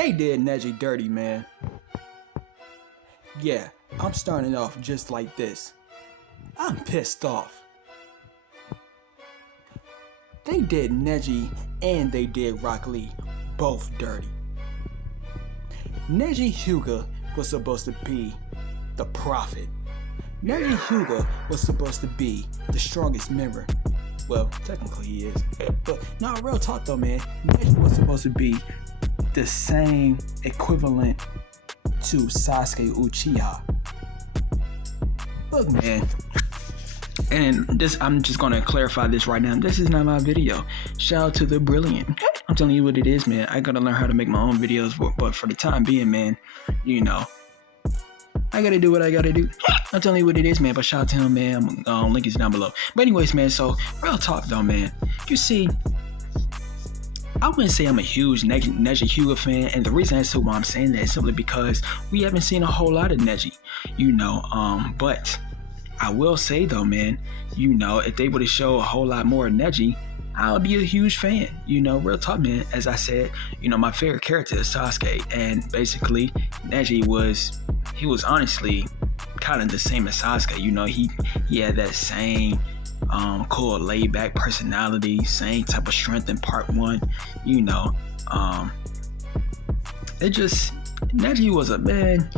They did Neji dirty, man. Yeah, I'm starting off just like this. I'm pissed off. They did Neji and they did Rock Lee both dirty. Neji Hyuga was supposed to be the prophet. Neji Hyuga was supposed to be the strongest member. Well, technically he is. But no, real talk though, man. Neji was supposed to be the same equivalent to Sasuke Uchiha. Look, man. And this, I'm just gonna clarify this right now. This is not my video. Shout out to the brilliant. I'm telling you what it is, man. I gotta learn how to make my own videos, but for the time being, man, you know, I gotta do what I gotta do. I'm telling you what it is, man. But shout out to him, man. Link is down below. But anyways, man. So real talk, though, man. You see, I wouldn't say I'm a huge Neji Hyuga fan, and the reason as to why I'm saying that is simply because we haven't seen a whole lot of Neji, you know. But I will say though, man, you know, if they would have showed a whole lot more of Neji, I would be a huge fan. You know, real talk, man. As I said, you know, my favorite character is Sasuke, and basically Neji was honestly kind of the same as Sasuke. You know, he had that same cool laid back personality, same type of strength in part one. You know, it just, Neji was a man.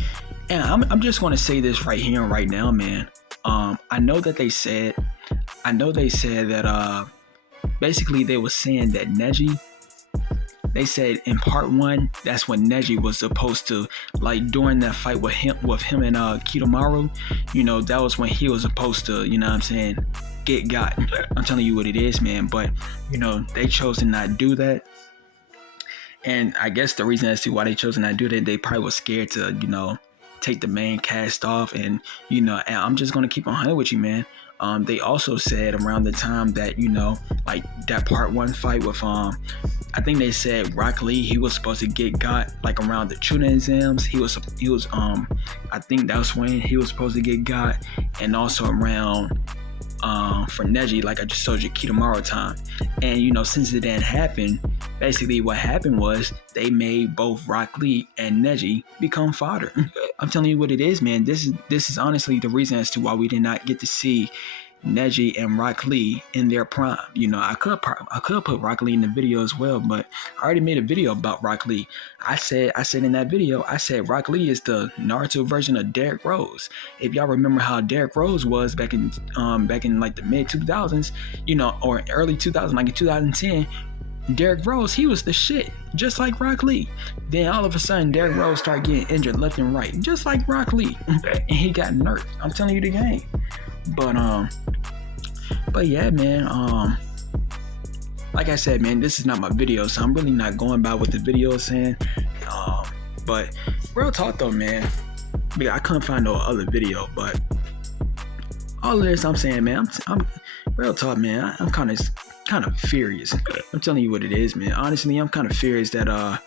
And I'm just going to say this right here and right now, man. I know they said that basically they were saying that Neji, they said in part one, that's when Neji was supposed to, like, during that fight with him and Kidomaru, you know, that was when he was supposed to, you know what I'm saying, get got. I'm telling you what it is, man. But, you know, they chose to not do that. And I guess the reason as to why they chose to not do that, they probably was scared to, you know, take the main cast off. And, you know, and I'm just going to keep on 100 with you, man. They also said around the time that, you know, like that part one fight with, I think they said Rock Lee, he was supposed to get got like around the Chunin exams. He was, I think that's when he was supposed to get got. And also around, for Neji, like I just told you, Kidomaru time. And, you know, since it didn't happen, basically what happened was they made both Rock Lee and Neji become fodder. I'm telling you what it is, man. This is honestly the reason as to why we did not get to see Neji and Rock Lee in their prime. You know, I could put Rock Lee in the video as well, but I already made a video about Rock Lee. I said in that video, I said Rock Lee is the Naruto version of Derrick Rose. If y'all remember how Derrick Rose was back in like the mid 2000s, you know, or early 2000s, like in 2010. Derrick Rose, he was the shit, just like Rock Lee. Then all of a sudden, Derrick Rose started getting injured left and right, just like Rock Lee, and he got nerfed. I'm telling you the game. But yeah, man. Like I said, man, this is not my video, so I'm really not going by what the video is saying. But real talk though, man. I couldn't find no other video, but all of this I'm saying, man, I'm real talk, man. I'm kind of furious. I'm telling you what it is, man. Honestly, I'm kind of furious that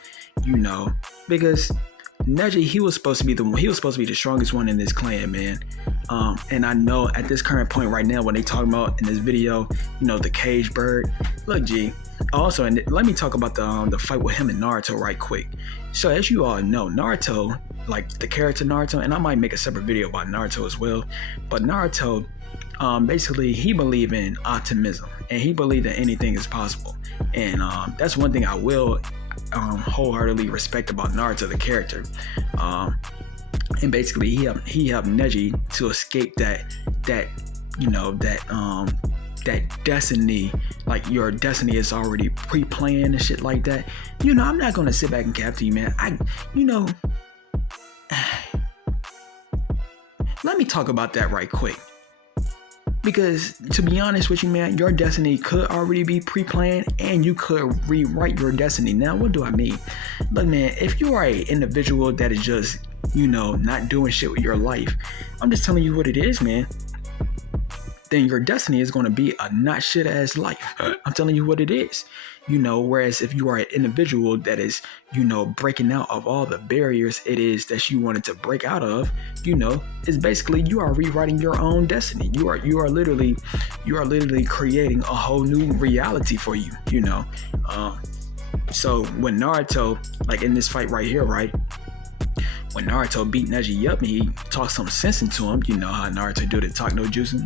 you know, because Neji, he was supposed to be the strongest one in this clan, man. And I know at this current point right now, when they talking about in this video, you know, the cage bird. Look, G. Also, and let me talk about the fight with him and Naruto right quick. So as you all know, Naruto, like the character Naruto, and I might make a separate video about Naruto as well. But Naruto, basically, he believed in optimism, and he believed that anything is possible. And that's one thing I will wholeheartedly respect about Naruto, the character. And basically, he helped Neji to escape that destiny. Like, your destiny is already pre-planned and shit like that. You know, I'm not gonna sit back and cap to you, man. Let me talk about that right quick. Because to be honest with you, man, your destiny could already be pre-planned, and you could rewrite your destiny. Now, what do I mean? Look, man, if you are an individual that is just, you know, not doing shit with your life, I'm just telling you what it is, man. Then your destiny is going to be a not shit ass life. I'm telling you what it is. You know, whereas if you are an individual that is, you know, breaking out of all the barriers it is that you wanted to break out of, you know, it's basically you are rewriting your own destiny. You are literally creating a whole new reality for you, you know. So when Naruto, like in this fight right here, right? When Naruto beat Neji up and he talked some sense into him, you know how Naruto do the talk no jutsu,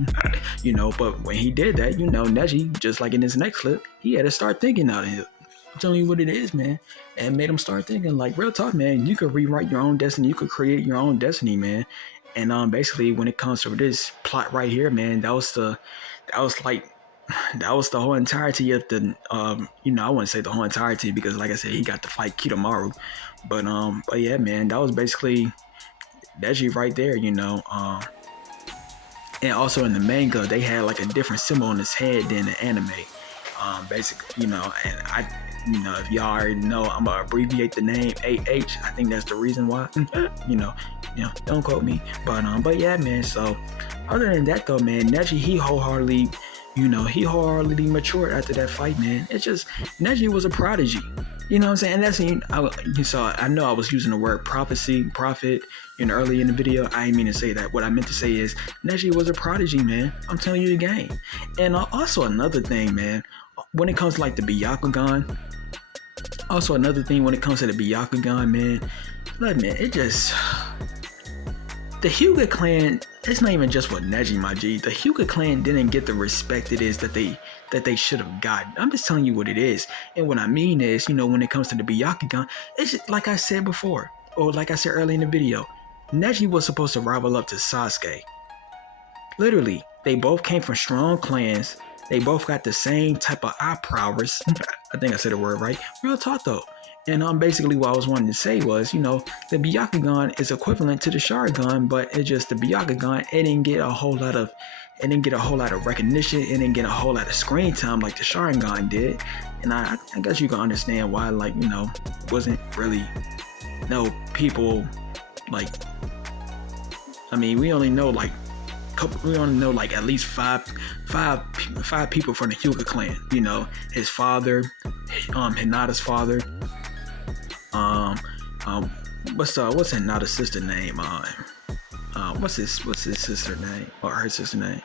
you know, but when he did that, you know, Neji, just like in this next clip, he had to start thinking out of it. I'm telling you what it is, man. And made him start thinking, like, real talk, man, you could rewrite your own destiny, you could create your own destiny, man. And basically when it comes to this plot right here, man, that was the whole entirety of the you know, I wouldn't say the whole entirety because like I said, he got to fight Kitamaru. But yeah, man, that was basically Neji right there, you know. And also in the manga, they had like a different symbol on his head than the anime. Basically, you know, and you know, if y'all already know, I'm gonna abbreviate the name AH. I think that's the reason why. you know, don't quote me. But yeah, man. So other than that though, man, Neji, he wholeheartedly matured after that fight, man. It's just Neji was a prodigy. You know what I'm saying? And that's, so I know I was using the word prophet, you know, early in the video. I didn't mean to say that. What I meant to say is Neji was a prodigy, man. I'm telling you the game. And also another thing, man, when it comes to like the Byakugan, man, look, man, it just, the Hyuga clan, it's not even just with Neji, my G. The Hyuga clan didn't get the respect it is that they should have gotten. I'm just telling you what it is. And what I mean is, you know, when it comes to the Byakugan, it's just, like I said before, or like I said early in the video, Neji was supposed to rival up to Sasuke. Literally, they both came from strong clans. They both got the same type of eye prowess. I think I said the word right. Real talk though. And basically what I was wanting to say was, you know, the Byakugan is equivalent to the Sharingan, but it's just the Byakugan, it didn't get a whole lot of recognition, it didn't get a whole lot of screen time like the Sharingan did. And I guess you can understand why, like, you know, wasn't really no people like, I mean, we only know like at least five people from the Hyuga clan. You know, his father, Hinata's father. What's Hinata's sister name? What's his sister name or her sister name?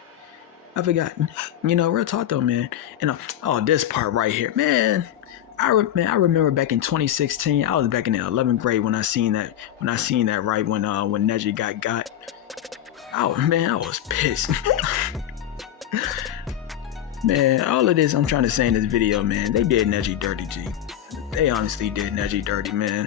I forgot. You know, real talk though, man. And this part right here, man. I remember back in 2016. I was back in the 11th grade when I seen that right when Neji got. Oh man, I was pissed. Man, all of this I'm trying to say in this video, man, they did Neji dirty, G. They honestly did Neji dirty, man.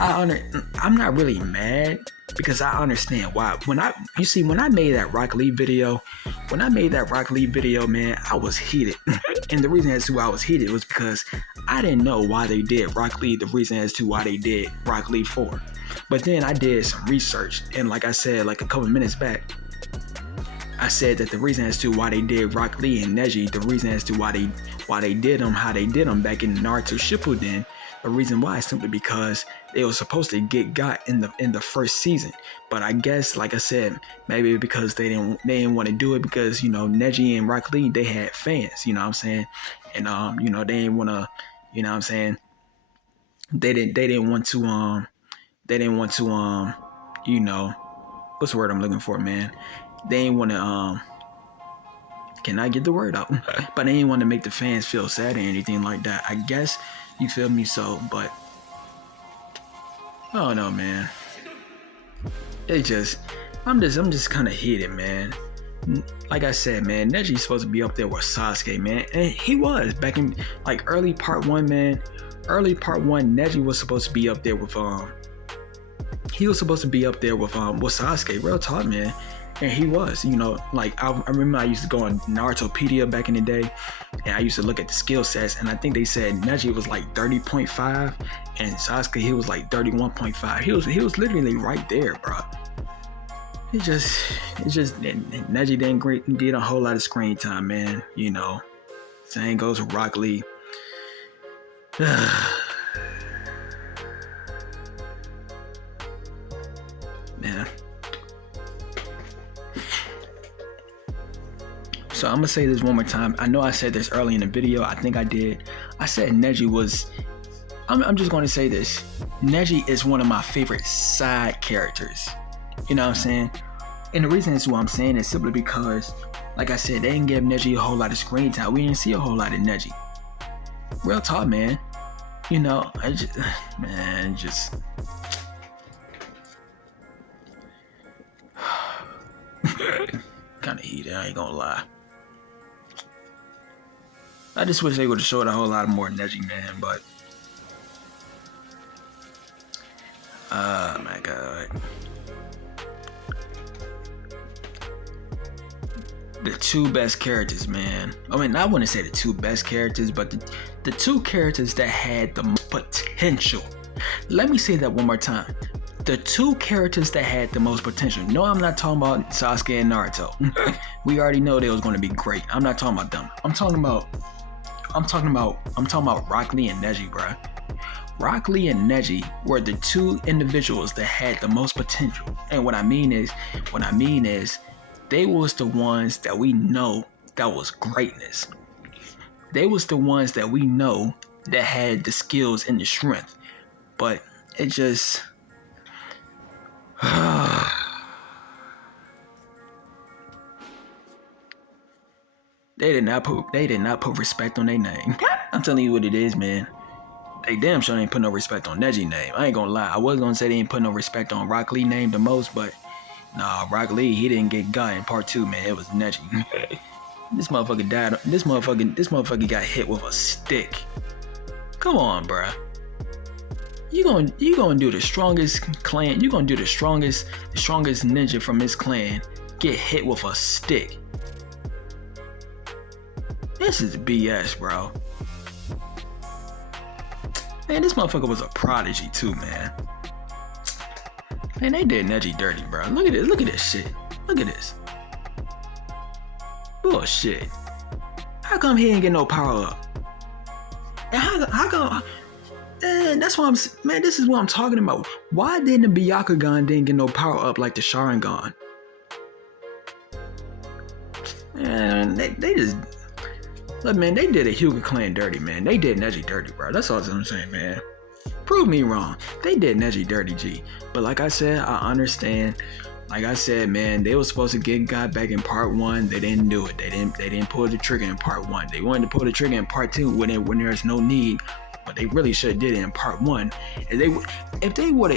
I'm not really mad because I understand why. When I made that Rock Lee video, man, I was heated. And the reason as to why I was heated was because I didn't know why they did Rock Lee, the reason as to why they did Rock Lee 4. But then I did some research, and like I said, like a couple minutes back, I said that the reason as to why they did Rock Lee and Neji, the reason as to why they did them, how they did them back in Naruto Shippuden, the reason why is simply because they were supposed to got in the first season. But I guess, like I said, maybe because they didn't want to do it because, you know, Neji and Rock Lee, they had fans, you know what I'm saying? And you know, they didn't want to, you know what I'm saying? They didn't want to you know, what's the word I'm looking for, man? They didn't want to can I get the word out? But they didn't want to make the fans feel sad or anything like that. I guess, you feel me? So, but I don't know, man. I'm just kind of heated, man. Like I said, man, Neji's supposed to be up there with Sasuke, man, and he was back in like early part 1, man. Early part 1, Neji was supposed to be up there with Sasuke, real talk, man. And he was, you know, like I remember I used to go on Narutopedia back in the day, and I used to look at the skill sets, and I think they said Neji was like 30.5, and Sasuke, he was like 31.5. He was literally right there, bro. It just Neji didn't get a whole lot of screen time, man. You know, same goes with Rock Lee. Man. So I'm gonna say this one more time. I know I said this early in the video. I think I did. I said Neji was. I'm just gonna say this. Neji is one of my favorite side characters. You know what I'm saying? And the reason is why I'm saying is simply because, Like I said, they didn't give Neji a whole lot of screen time. We didn't see a whole lot of Neji. Real talk, man. You know, man, just kind of heated. I ain't gonna lie. I just wish they would have showed a whole lot more Neji, man. But oh my god. The two best characters, man. I mean, I wouldn't say the two best characters, but the two characters that had the potential. Let me say that one more time. The two characters that had the most potential. No, I'm not talking about Sasuke and Naruto. We already know they was going to be great. I'm not talking about them. I'm talking about Rock Lee and Neji, bro. Rock Lee and Neji were the two individuals that had the most potential. And what I mean is, they was the ones that we know that was greatness. They was the ones that we know that had the skills and the strength. But it just they did not put respect on their name. I'm telling you what it is, man. They damn sure ain't put no respect on Neji name. I ain't gonna lie. I was gonna say they ain't put no respect on Rock Lee name the most, but nah, Rock Lee, he didn't get got in part 2, man. It was Neji. This motherfucker died. This motherfucker got hit with a stick. Come on, bruh. You gonna do the strongest clan. You gonna do the strongest ninja from his clan get hit with a stick. This is BS, bro. Man, this motherfucker was a prodigy too, man. Man, they did Neji dirty, bro. Look at this. Look at this shit. Look at this. Bullshit. How come he ain't get no power up? And how come? Man, that's what man, this is what I'm talking about. Why didn't the Byakugan didn't get no power up like the Sharingan? Man, they just look, man. They did a Hyuga clan dirty, man. They did Neji dirty, bro. That's all I'm saying, man. Prove me wrong. They did Neji dirty, G. But like I said, I understand. Like I said, man, they were supposed to get God back in part 1. They didn't do it. They didn't pull the trigger in part 1. They wanted to pull the trigger in part 2 when there's no need. But they really should have did it in part 1. If they would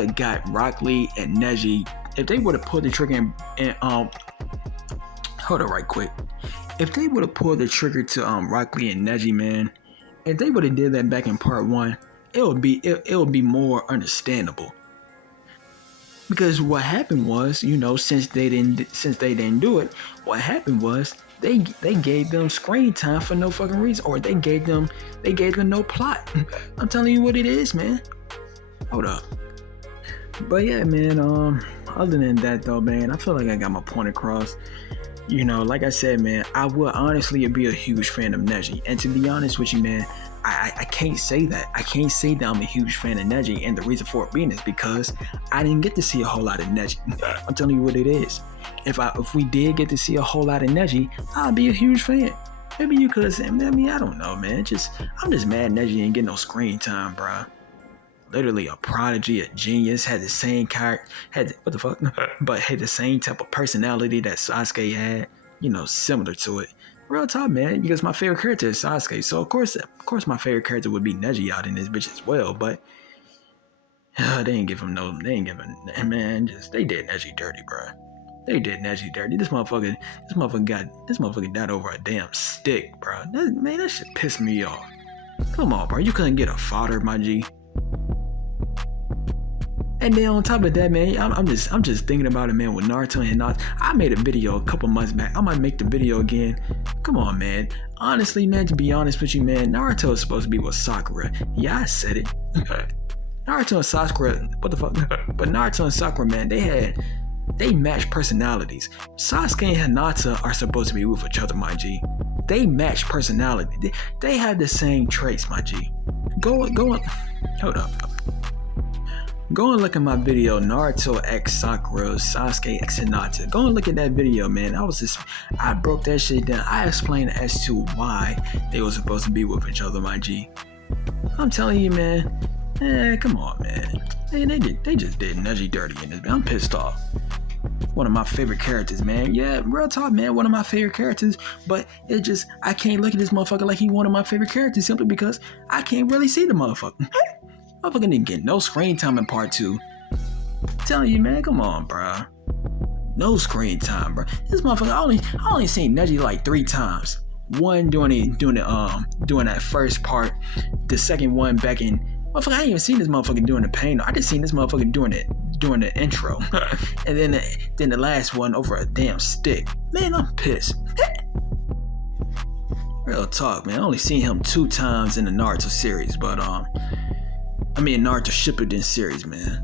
have got Rock Lee and Neji, if they would have pulled the trigger in hold on right quick. If they would have pulled the trigger to Rock Lee and Neji, man, if they would have did that back in part 1, it would be more understandable. Because what happened was, you know, since they didn't do it, what happened was they gave them screen time for no fucking reason, or they gave them no plot. I'm telling you what it is, man. Hold up. But yeah, man, other than that though, man, I feel like I got my point across. You know, like I said, man, I would honestly be a huge fan of Neji. And to be honest with you, man, I can't say that. I can't say that I'm a huge fan of Neji, and the reason for it being is because I didn't get to see a whole lot of Neji. I'm telling you what it is. If we did get to see a whole lot of Neji, I'd be a huge fan. Maybe you could say, I mean, I don't know, man. I'm just mad Neji ain't getting no screen time, bro. Literally a prodigy, a genius, had the same character, what the fuck? But had the same type of personality that Sasuke had, you know, similar to it. Real talk, man, because my favorite character is Sasuke, so of course my favorite character would be Neji out in this bitch as well, but they didn't give him, man, they did Neji dirty, bro. They did Neji dirty. This motherfucker died over a damn stick, bro. That shit pissed me off. Come on, bro, you couldn't get a fodder, my G. And then on top of that, man, I'm just thinking about it, man, with Naruto and Hinata. I made a video a couple months back. I might make the video again. Come on, man. Honestly, man, to be honest with you, man, Naruto is supposed to be with Sakura. Yeah, I said it. Naruto and Sakura, what the fuck? But Naruto and Sakura, man, they match personalities. Sasuke and Hinata are supposed to be with each other, my G. They match personality. They have the same traits, my G. Go on. Hold up. Go and look at my video, Naruto x Sakura, Sasuke x Hinata. Go and look at that video, man. I broke that shit down. I explained as to why they were supposed to be with each other, my G. I'm telling you, man. Come on, man. They just did Neji dirty in this. I'm pissed off. one of my favorite characters, man. Yeah, real talk, man. One of my favorite characters. But it just, I can't look at this motherfucker like he one of my favorite characters simply because I can't really see the motherfucker. Motherfucker didn't get no screen time in part 2. I'm telling you, man, come on, bro. No screen time, bro. This motherfucker, I only seen Neji like 3 times. One doing that first part. The second one back in. Motherfucker, I ain't even seen this motherfucker doing the pain. I just seen this motherfucker doing the intro. And then the last one over a damn stick. Man, I'm pissed. Real talk, man. I only seen him 2 times in the Naruto series, but Naruto Shippuden series, man.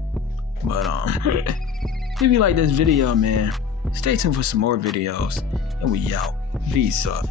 But if you like this video, man, stay tuned for some more videos. And we out. Peace up.